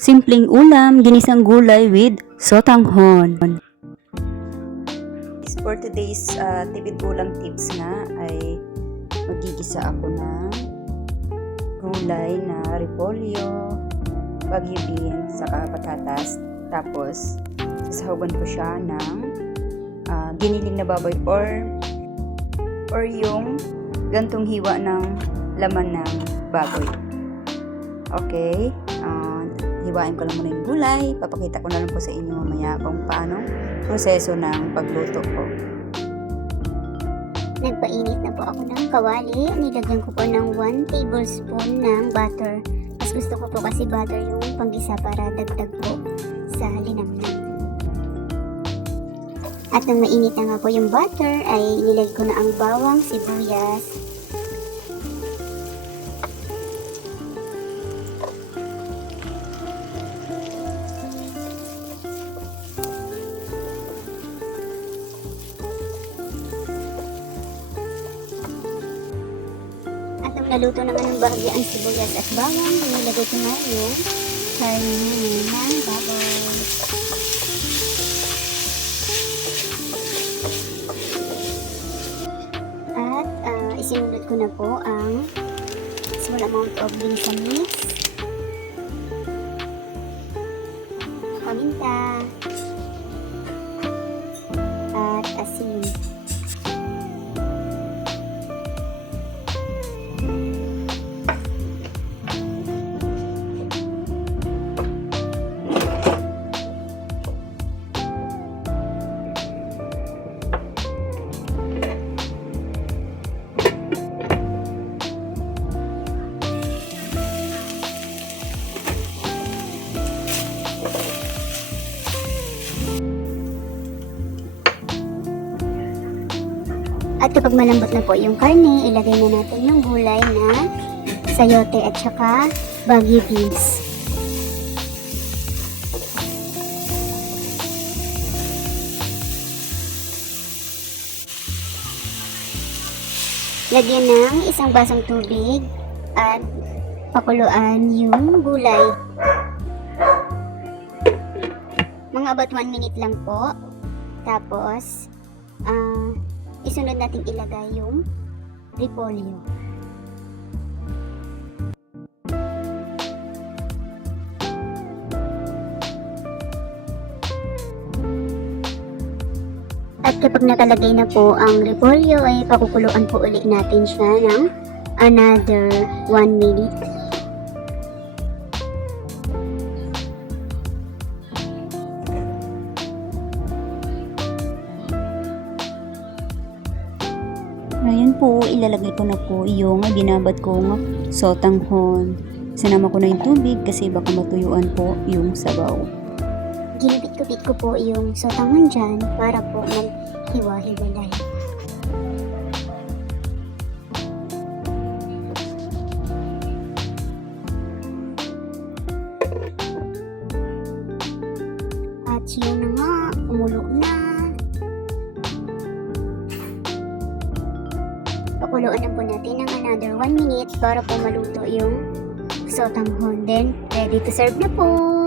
Simpleng ulam, ginisang gulay with sotanghon. For today's tipid ulam tips nga ay magigisa ako ng gulay na repolyo, bagyo beans, saka patatas. Tapos sasahugan ko siya ng giniling na baboy or yung gantong hiwa ng laman ng baboy. Okay, hiwain ko lang muna yung gulay. Papakita ko na lang po sa inyo mamaya kung paano proseso ng pagluto ko. Nagpainit na po ako ng kawali. Nilagyan ko po ng 1 tablespoon ng butter. Mas gusto ko po kasi butter yung panggisa para dagdag po sa linamnam. At nang mainit na nga po yung butter ay nilagay ko na ang bawang, sibuyas, at nang naluto naman ng bahagya ang sibuyas at bawang, nilagay ko na yung karne ng baboy. Isinulot ko na po ang small amount of ginseng mix, paminta, at asin. At kapag malambot na po yung karne, ilagay na natin yung gulay na sayote at saka bagyo beans. Lagyan ng isang basong tubig at pakuluan yung gulay. Mga about 1 minute lang po. Tapos, isunod natin ilagay yung repolyo. At kapag nakalagay na po ang repolyo ay pakukuluan po ulit natin siya ng another 1 minute. Ngayon po, ilalagay ko na po yung binabad kong sotanghon. Sinama ko na yung tubig kasi baka matuyuan po yung sabaw. Ginipit ko po yung sotanghon dyan para po maghiwa-hiwalay. At yun na nga, kumulo na. Pakuluan na po natin ng another 1 minute para po maluto yung sotanghon. Then, ready to serve na po!